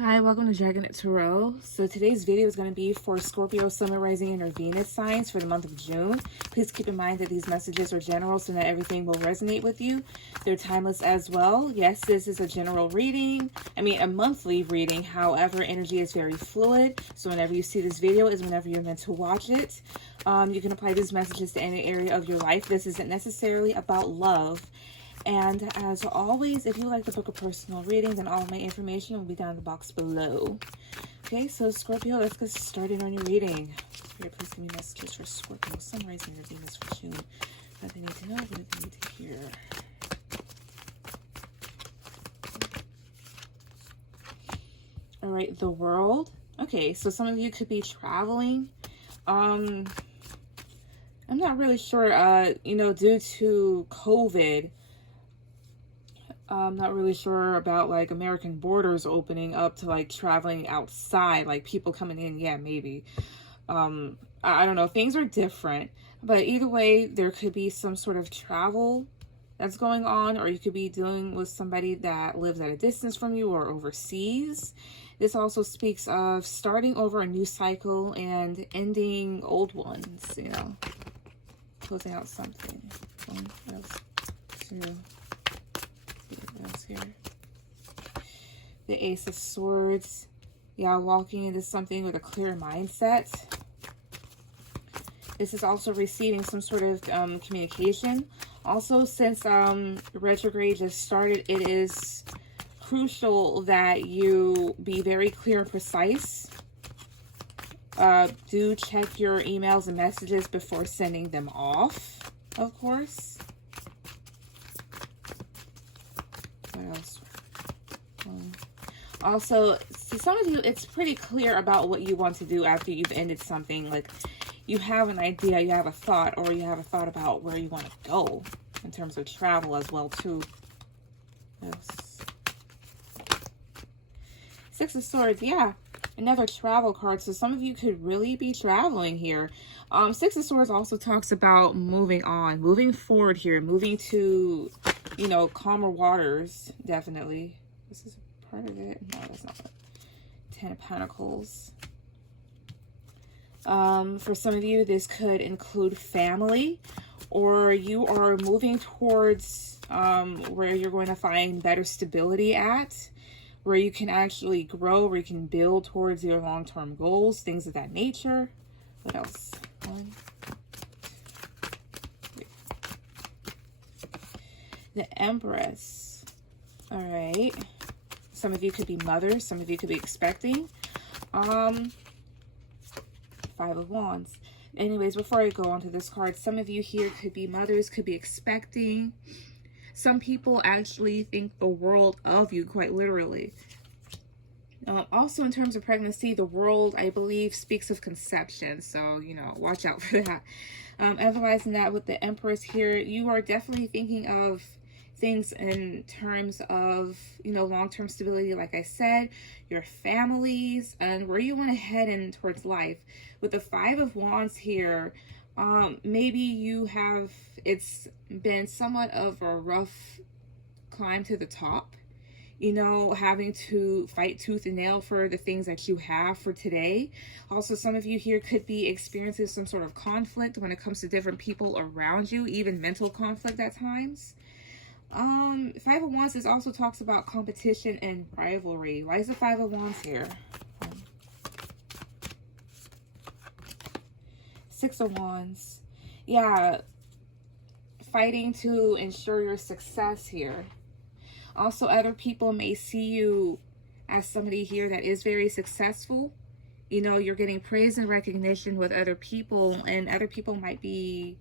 Hi, welcome to Dragon Tarot. So today's video is going to be for Scorpio, Sun, Rising, and or Venus signs for the month of June. Please keep in mind that these messages are general, so not everything will resonate with you. They're timeless as well. Yes, this is a general reading. A monthly reading. However, energy is very fluid. So whenever you see this video is whenever you're meant to watch it. You can apply these messages to any area of your life. This isn't necessarily about love. And as always, if you like to book a personal reading, then all of my information will be down in the box below. Okay, so Scorpio, let's get started on your reading. Spirit, please give me messages for Scorpio, Sun, Rising, and Venus for June. What they need to know, what they need to hear. All right, the world. Okay, so some of you could be traveling. I'm not really sure, due to COVID, I'm not really sure about like American borders opening up to like traveling outside, like people coming in. Yeah, maybe. I don't know. Things are different, but either way, there could be some sort of travel that's going on, or you could be dealing with somebody that lives at a distance from you or overseas. This also speaks of starting over a new cycle and ending old ones, closing out something. One, what else? Two. Here, the Ace of Swords. Yeah, walking into something with a clear mindset. This is also receiving some sort of communication. Also, since retrograde just started, it is crucial that you be very clear and precise. Do check your emails and messages before sending them off, of course. What else? Also, to some of you, it's pretty clear about what you want to do after you've ended something. Like, you have an idea, you have a thought, or you have a thought about where you want to go in terms of travel as well, too. Yes. Six of Swords, yeah. Another travel card. So some of you could really be traveling here. Six of Swords also talks about moving on, moving forward here, moving to, calmer waters, definitely. This is part of it. No, that's not it. Ten of Pentacles. For some of you, this could include family, or you are moving towards where you're going to find better stability at, where you can actually grow, where you can build towards your long-term goals, things of that nature. What else? One, two, the Empress. All right. Some of you could be mothers. Some of you could be expecting. Five of Wands. Anyways, before I go on to this card, some of you here could be mothers, could be expecting. Some people actually think the world of you, quite literally. Also, in terms of pregnancy, the world, I believe, speaks of conception. So, watch out for that. Otherwise than that, with the Empress here, you are definitely thinking of things in terms of, long-term stability, like I said, your families, and where you want to head in towards life. With the Five of Wands here, maybe it's been somewhat of a rough climb to the top, having to fight tooth and nail for the things that you have for today. Also, some of you here could be experiencing some sort of conflict when it comes to different people around you, even mental conflict at times. Five of Wands, this also talks about competition and rivalry. Why is the Five of Wands here? Six of Wands. Yeah, fighting to ensure your success here. Also, other people may see you as somebody here that is very successful. You're getting praise and recognition with other people, and other people might be,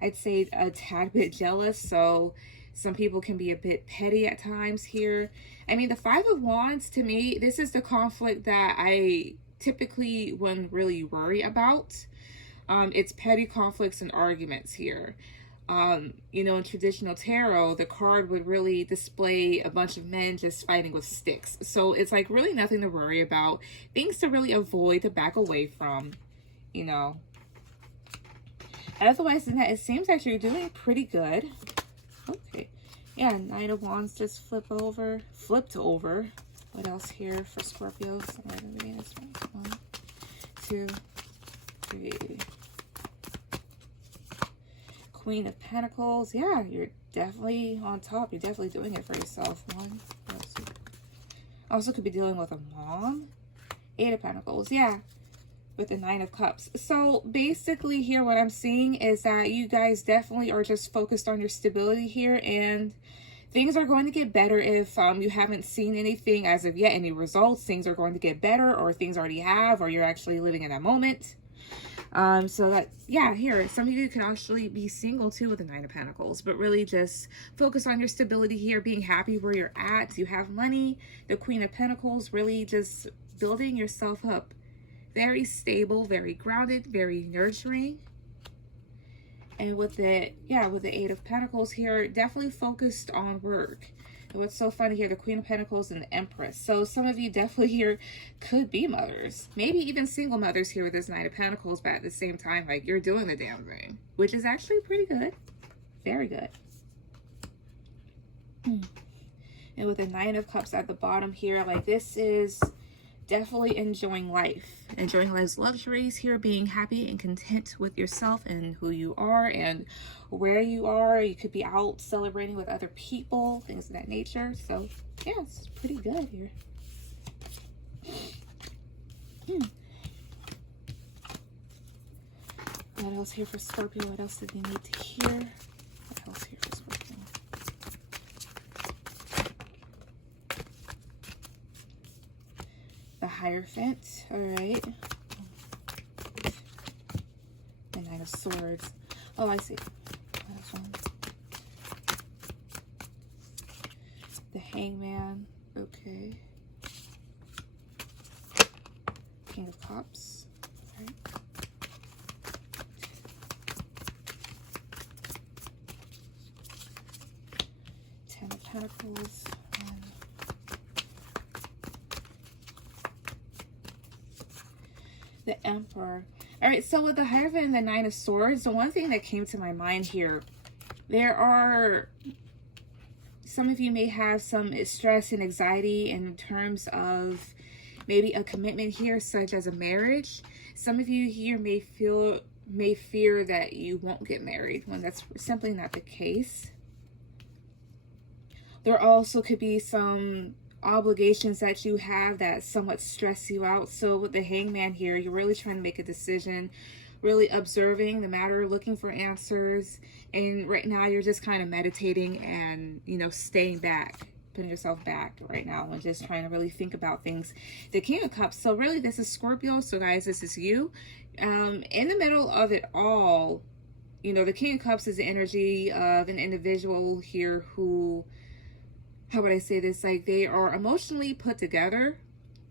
I'd say, a tad bit jealous. So some people can be a bit petty at times here. The Five of Wands, to me, this is the conflict that I typically wouldn't really worry about. It's petty conflicts and arguments here. In traditional tarot, the card would really display a bunch of men just fighting with sticks. So it's like really nothing to worry about. Things to really avoid, to back away from, Otherwise than that, it seems like you're doing pretty good. Okay. Yeah, Knight of Wands just flipped over. What else here for Scorpio? Sun, Venus, 1, 2, 3. Queen of Pentacles. Yeah, you're definitely on top. You're definitely doing it for yourself. 1, 2. Also could be dealing with a mom. 8 of Pentacles. Yeah. With the 9 of Cups. So basically here what I'm seeing is that you guys definitely are just focused on your stability here, and things are going to get better. If you haven't seen anything as of yet, any results, things are going to get better, or things already have, or you're actually living in that moment. So that, yeah, here, some of you can actually be single too with the 9 of Pentacles, but really just focus on your stability here, being happy where you're at. You have money. The Queen of Pentacles, really just building yourself up. Very stable, very grounded, very nurturing. And with the, yeah, with the 8 of Pentacles here, definitely focused on work. And what's so funny here, the Queen of Pentacles and the Empress. So some of you definitely here could be mothers. Maybe even single mothers here with this 9 of Pentacles, but at the same time, like, you're doing the damn thing. Which is actually pretty good. Very good. And with the 9 of Cups at the bottom here, like, this is definitely enjoying life. Enjoying life's luxuries here, being happy and content with yourself and who you are and where you are. You could be out celebrating with other people, things of that nature. So, yeah, it's pretty good here. What else here for Scorpio? What else did they need to hear? What else here for Scorpio? The Hierophant. All right. The Knight of Swords. Oh, I see. That's one. The Hangman. Okay. King of Cups. All right. Ten of Pentacles. The Emperor. All right, so with the Hierophant and the 9 of Swords, the one thing that came to my mind here, there are, some of you may have some stress and anxiety in terms of maybe a commitment here, such as a marriage. Some of you here may fear that you won't get married, when that's simply not the case. There also could be some obligations that you have that somewhat stress you out. So with the Hangman here, you're really trying to make a decision, really observing the matter, looking for answers, and right now you're just kind of meditating and, you know, staying back, putting yourself back right now and just trying to really think about things. The King of Cups, so really this is Scorpio. So guys, this is you. In the middle of it all, you know, the King of Cups is the energy of an individual here who, how would I say this? Like, they are emotionally put together.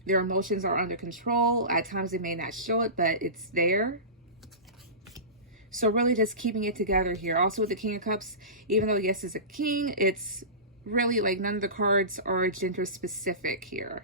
Their emotions are under control. At times they may not show it, but it's there. So really just keeping it together here. Also with the King of Cups, even though yes, it's a king, it's really like none of the cards are gender specific here.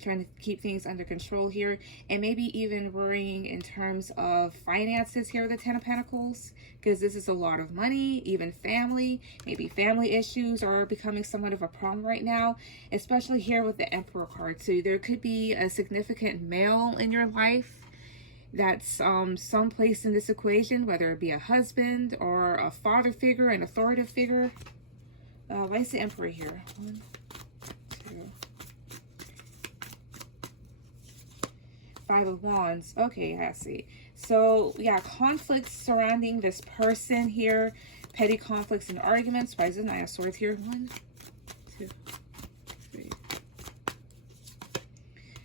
Trying to keep things under control here, and maybe even worrying in terms of finances here with the 10 of Pentacles, because this is a lot of money, even family. Maybe family issues are becoming somewhat of a problem right now, especially here with the Emperor card. So there could be a significant male in your life that's someplace in this equation, whether it be a husband or a father figure, an authoritative figure. Why is the Emperor here? 1, 2. 5 of Wands. Okay, I see. So yeah, conflicts surrounding this person here, petty conflicts and arguments. Why is the 9 of Swords here? 1, 2, 3.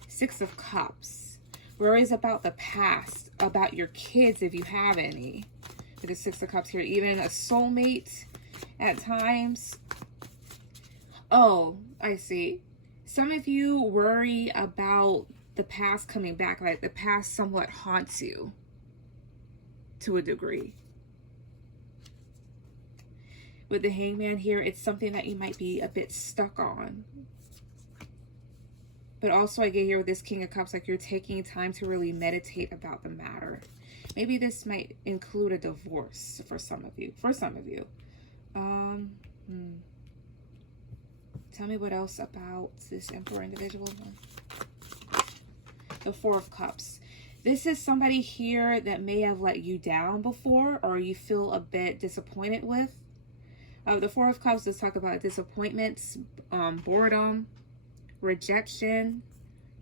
6 of Cups. Worries about the past, about your kids if you have any. With the 6 of Cups here, even a soulmate at times. Oh, I see. Some of you worry about the past coming back, like the past somewhat haunts you to a degree. With the Hangman here, it's something that you might be a bit stuck on. But also I get here with this King of Cups, like you're taking time to really meditate about the matter. Maybe this might include a divorce for some of you. 10 tell me what else about this Emperor individual. The Four of Cups. This is somebody here that may have let you down before, or you feel a bit disappointed with. The Four of Cups does talk about disappointments, boredom, rejection,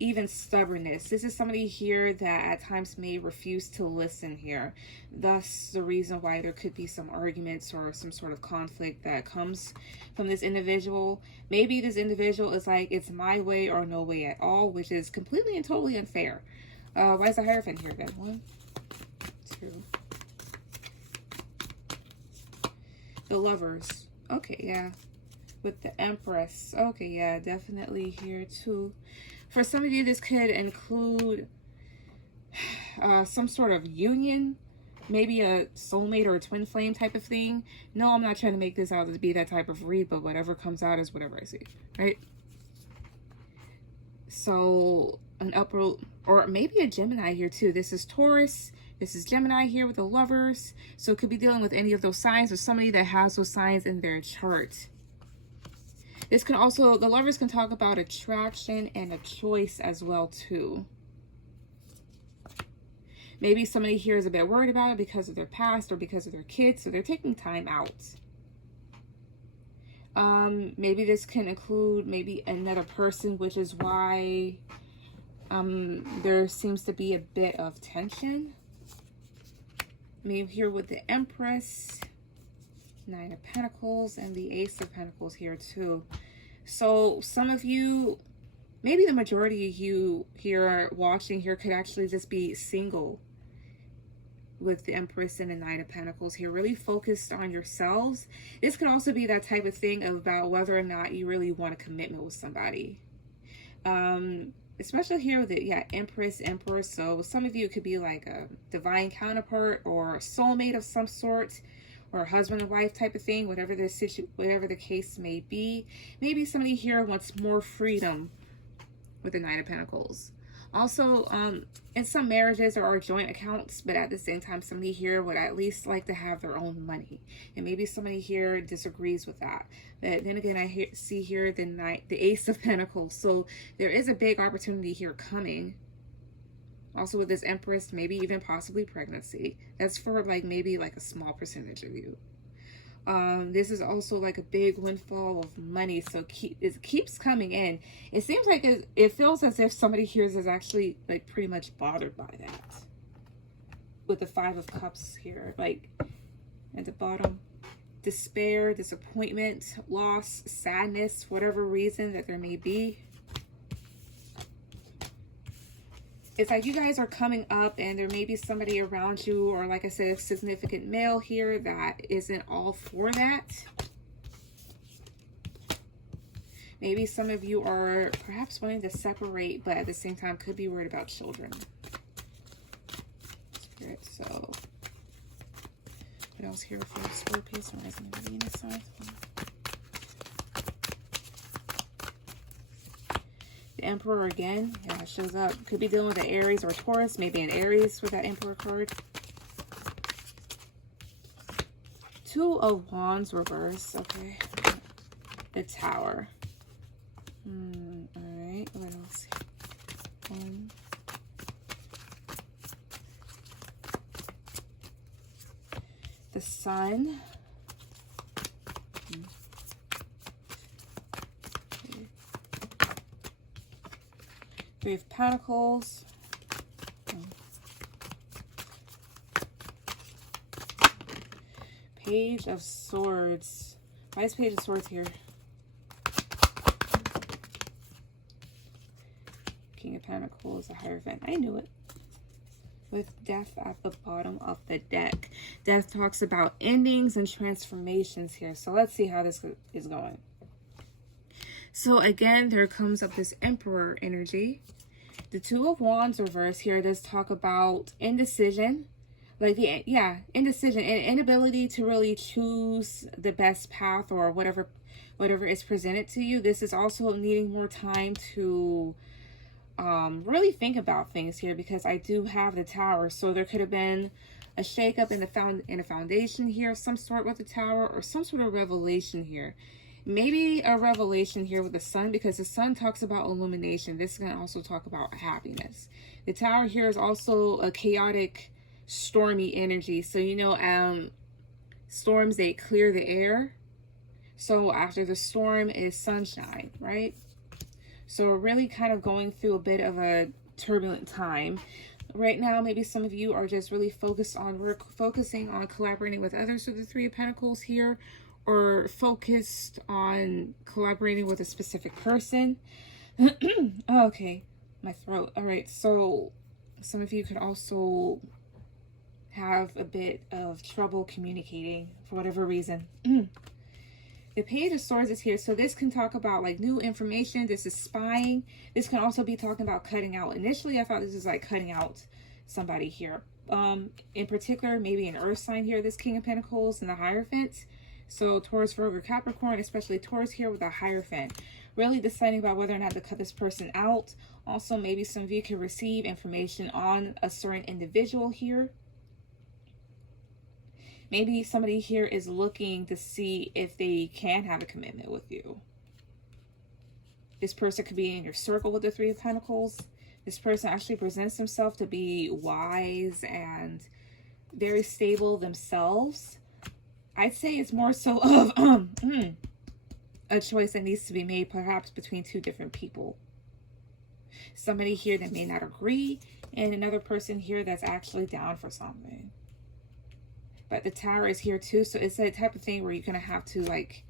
even stubbornness. This is somebody here that at times may refuse to listen here. Thus, the reason why there could be some arguments or some sort of conflict that comes from this individual. Maybe this individual is like, it's my way or no way at all, which is completely and totally unfair. Why is the Hierophant here then? 1, 2. The Lovers. Okay, yeah. With the Empress. Okay, yeah, definitely here too. For some of you, this could include some sort of union, maybe a soulmate or a twin flame type of thing. No, I'm not trying to make this out to be that type of read, but whatever comes out is whatever I see, right? So an upper, or maybe a Gemini here too. This is Taurus. This is Gemini here with the Lovers. So it could be dealing with any of those signs or somebody that has those signs in their chart. This can also, the Lovers can talk about attraction and a choice as well too. Maybe somebody here is a bit worried about it because of their past or because of their kids, so they're taking time out. Maybe this can include maybe another person, which is why there seems to be a bit of tension. Maybe here with the Empress, 9 of Pentacles, and the Ace of Pentacles here too. So some of you, maybe the majority of you here watching here could actually just be single with the Empress and the 9 of Pentacles here, really focused on yourselves. This could also be that type of thing about whether or not you really want a commitment with somebody. Especially here with the Empress, Emperor. So some of you, it could be like a divine counterpart or a soulmate of some sort, or a husband and wife type of thing, whatever the case may be. Maybe somebody here wants more freedom with the 9 of Pentacles. Also, in some marriages there are joint accounts, but at the same time, somebody here would at least like to have their own money. And maybe somebody here disagrees with that. But then again, I see here the Ace of Pentacles. So there is a big opportunity here coming. Also with this Empress, maybe even possibly pregnancy. That's for like maybe like a small percentage of you. This is also like a big windfall of money, so it keeps coming in. It seems like it feels as if somebody here is actually like pretty much bothered by that. With the 5 of Cups here, like at the bottom, despair, disappointment, loss, sadness, whatever reason that there may be. It's like you guys are coming up and there may be somebody around you, or like I said, a significant male here that isn't all for that. Maybe some of you are perhaps wanting to separate, but at the same time could be worried about children. Spirit, so what else here for Scorpio, Sun, Rising, and Venus signs? The Emperor again, yeah, shows up. Could be dealing with an Aries or Taurus, maybe an Aries with that Emperor card. 2 of Wands reverse, okay. The Tower. Alright, what else? The Sun. 3 of Pentacles. Page of Swords. Why is Page of Swords here? King of Pentacles, a Hierophant. I knew it. With Death at the bottom of the deck. Death talks about endings and transformations here. So let's see how this is going. So again, there comes up this Emperor energy. The 2 of Wands reverse here does talk about indecision. Like indecision and inability to really choose the best path or whatever is presented to you. This is also needing more time to really think about things here, because I do have the Tower. So there could have been a shakeup in the foundation here of some sort with the Tower, or some sort of revelation here. maybe a revelation here with the sun, because the sun talks about illumination. This can also talk about happiness. The Tower here is also a chaotic, stormy energy. So, you know, storms, they clear the air. So after the storm is sunshine, right? So we're really kind of going through a bit of a turbulent time. Right now, maybe some of you are just really focusing on collaborating with others with the Three of Pentacles here, or focused on collaborating with a specific person. Oh, okay, my throat. All right, so some of you could also have a bit of trouble communicating for whatever reason. The Page of Swords is here, so this can talk about like new information. This is spying. This can also be talking about cutting out. Initially, I thought this was like cutting out somebody here. In particular, maybe an earth sign here, this King of Pentacles and the Hierophant. So Taurus, Virgo, Capricorn, especially Taurus here with a Hierophant. Really deciding about whether or not to cut this person out. Also, maybe some of you can receive information on a certain individual here. Maybe somebody here is looking to see if they can have a commitment with you. This person could be in your circle with the Three of Pentacles. This person actually presents himself to be wise and very stable themselves. I'd say it's more so of a choice that needs to be made, perhaps between two different people. Somebody here that may not agree, and another person here that's actually down for something. But the Tower is here too, so it's that type of thing where you're gonna have to like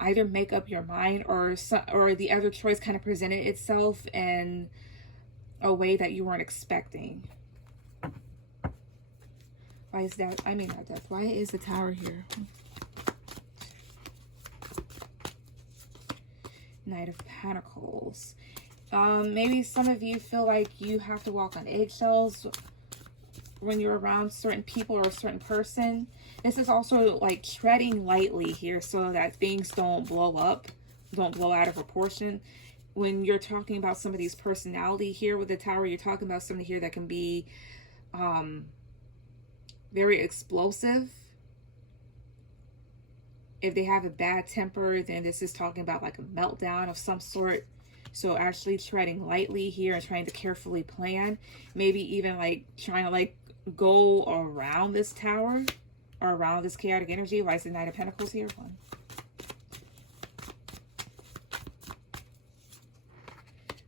either make up your mind, or the other choice kind of presented itself in a way that you weren't expecting. Why is that? I mean, not death. Why is the Tower here? Knight of Pentacles. Maybe some of you feel like you have to walk on eggshells when you're around certain people or a certain person. This is also like treading lightly here so that things don't blow up, don't blow out of proportion. When you're talking about somebody's personality here with the Tower, you're talking about somebody here that can be very explosive. If they have a bad temper, then this is talking about like a meltdown of some sort. So actually treading lightly here and trying to carefully plan. Maybe even like trying to like go around this Tower or around this chaotic energy. Why is the Knight of Pentacles here? One.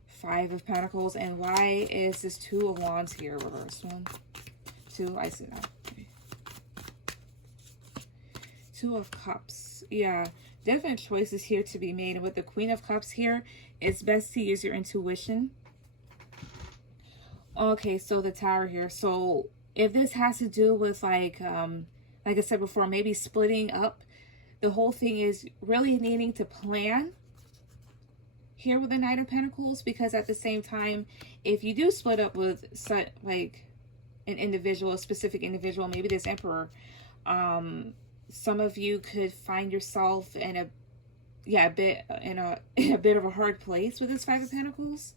Five of Pentacles. And why is this Two of Wands here reversed? One, two, I see that. Okay. Two of Cups. Yeah, definite choices here to be made. And with the Queen of Cups here, it's best to use your intuition. Okay, so the Tower here. So if this has to do with like I said before, maybe splitting up, the whole thing is really needing to plan here with the Knight of Pentacles, because at the same time, if you do split up with like an individual, a specific individual, maybe this Emperor, some of you could find yourself in a bit of a hard place with this Five of Pentacles,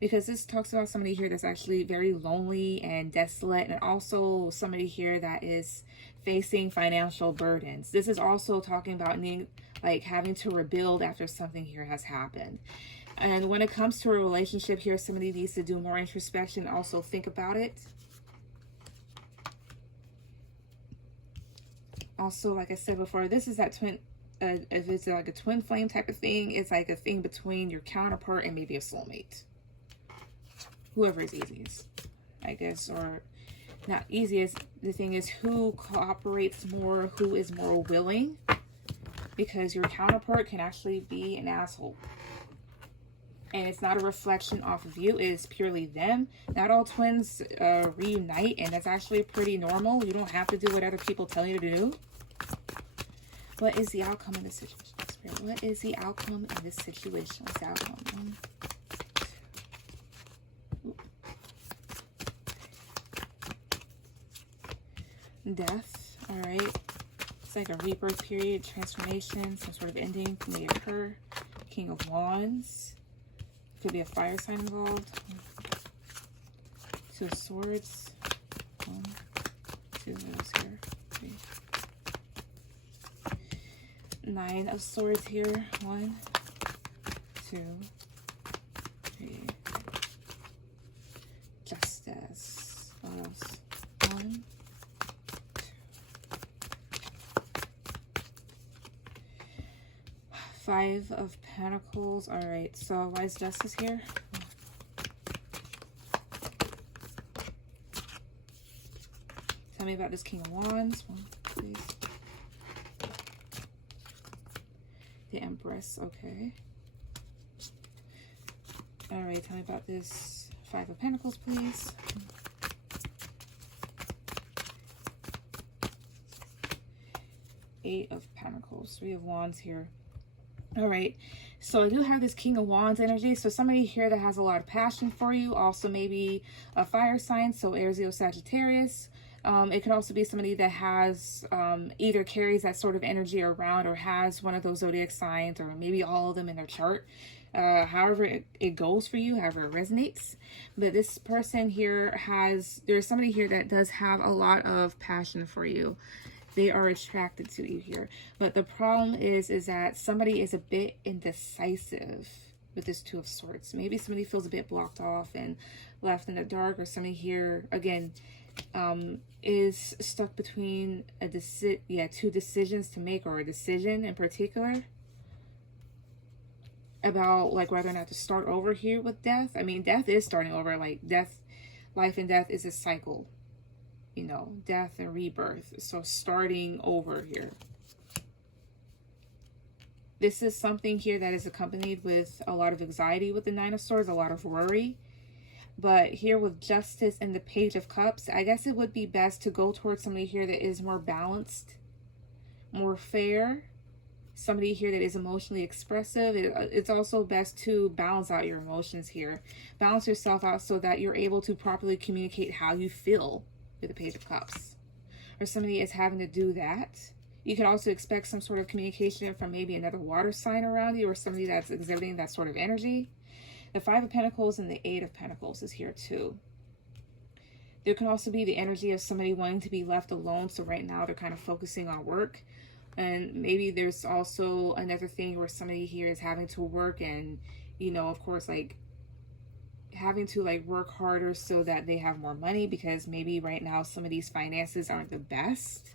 because this talks about somebody here that's actually very lonely and desolate, and also somebody here that is facing financial burdens. This is also talking about needing, like, having to rebuild after something here has happened. And when it comes to a relationship here, somebody needs to do more introspection, also think about it. Also, like I said before, this is that twin, if it's like a twin flame type of thing, it's like a thing between your counterpart and maybe a soulmate. Whoever is easiest, I guess, or not easiest. The thing is, who cooperates more, who is more willing, because your counterpart can actually be an asshole. And it's not a reflection off of you, it is purely them. Not all twins reunite, and that's actually pretty normal. You don't have to do what other people tell you to do. What is the outcome in this situation? Spirit, what is the outcome in this situation? What's the outcome? Death. All right. It's like a rebirth period, transformation, some sort of ending may occur. King of Wands. Could be a fire sign involved. Two of Swords. One, two of those here. Three. Nine of Swords here. 1, 2, 3. Justice. What else? 1, 2. 5 of Pentacles. All right, so why is Justice here? Tell me about this King of Wands. 1, please. The Empress. Okay. All right, tell me about this 5 of Pentacles, please. Eight of Pentacles. 3 of Wands here. All right, so I do have this King of Wands energy. So somebody here that has a lot of passion for you. Also maybe a fire sign, so Aries, Leo, Sagittarius. It could also be somebody that has either carries that sort of energy around or has one of those zodiac signs, or maybe all of them in their chart. However it goes for you, however it resonates. But this person here there's somebody here that does have a lot of passion for you. They are attracted to you here. But the problem is that somebody is a bit indecisive with this Two of Swords. Maybe somebody feels a bit blocked off and left in the dark, or somebody here, again, is stuck between two decisions to make, or a decision in particular about like whether or not to start over here with death. I mean, death is starting over. Like life and death is a cycle, you know, death and rebirth. So starting over here. This is something here that is accompanied with a lot of anxiety with the Nine of Swords, a lot of worry. But here with Justice and the Page of Cups, I guess it would be best to go towards somebody here that is more balanced, more fair. Somebody here that is emotionally expressive. It's also best to balance out your emotions here. Balance yourself out so that you're able to properly communicate how you feel with the Page of Cups. Or somebody is having to do that. You could also expect some sort of communication from maybe another water sign around you, or somebody that's exhibiting that sort of energy. The Five of Pentacles and the Eight of Pentacles is here too. There can also be the energy of somebody wanting to be left alone. So right now they're kind of focusing on work. And maybe there's also another thing where somebody here is having to work and, you know, of course, like having to like work harder so that they have more money, because maybe right now some of these finances aren't the best.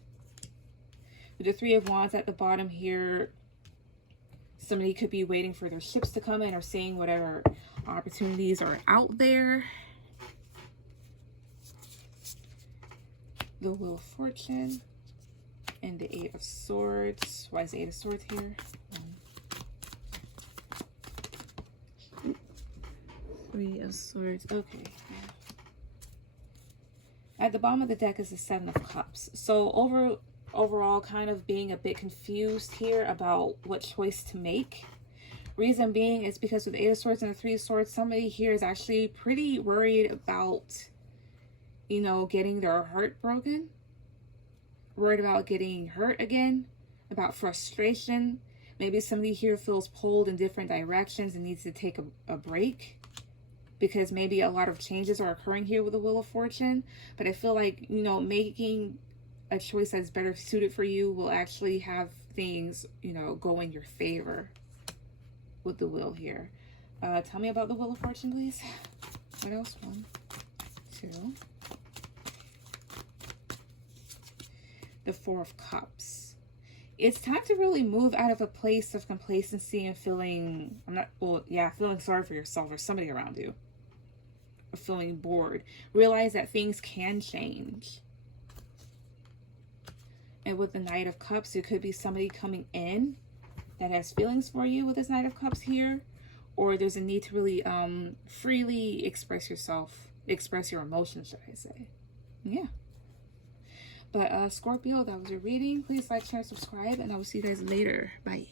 With the Three of Wands at the bottom here, somebody could be waiting for their ships to come in or seeing whatever opportunities are out there. The Wheel of Fortune and the Eight of Swords. Why is the Eight of Swords here? 3 of Swords. Okay. At the bottom of the deck is the Seven of Cups. So overall kind of being a bit confused here about what choice to make. Reason being is because with the Eight of Swords and the Three of Swords, somebody here is actually pretty worried about, you know, getting their heart broken. Worried about getting hurt again. About frustration. Maybe somebody here feels pulled in different directions and needs to take a break. Because maybe a lot of changes are occurring here with the Wheel of Fortune. But I feel like, you know, making a choice that's better suited for you will actually have things, you know, go in your favor with the Wheel here. Tell me about the Wheel of Fortune, please. What else? 1, 2. The Four of Cups. It's time to really move out of a place of complacency and feeling, feeling sorry for yourself or somebody around you. Or feeling bored. Realize that things can change. And with the Knight of Cups, it could be somebody coming in that has feelings for you with this Knight of Cups here. Or there's a need to really freely express yourself, express your emotions, should I say. Yeah. But Scorpio, that was your reading. Please like, share, subscribe, and I will see you guys later. Bye.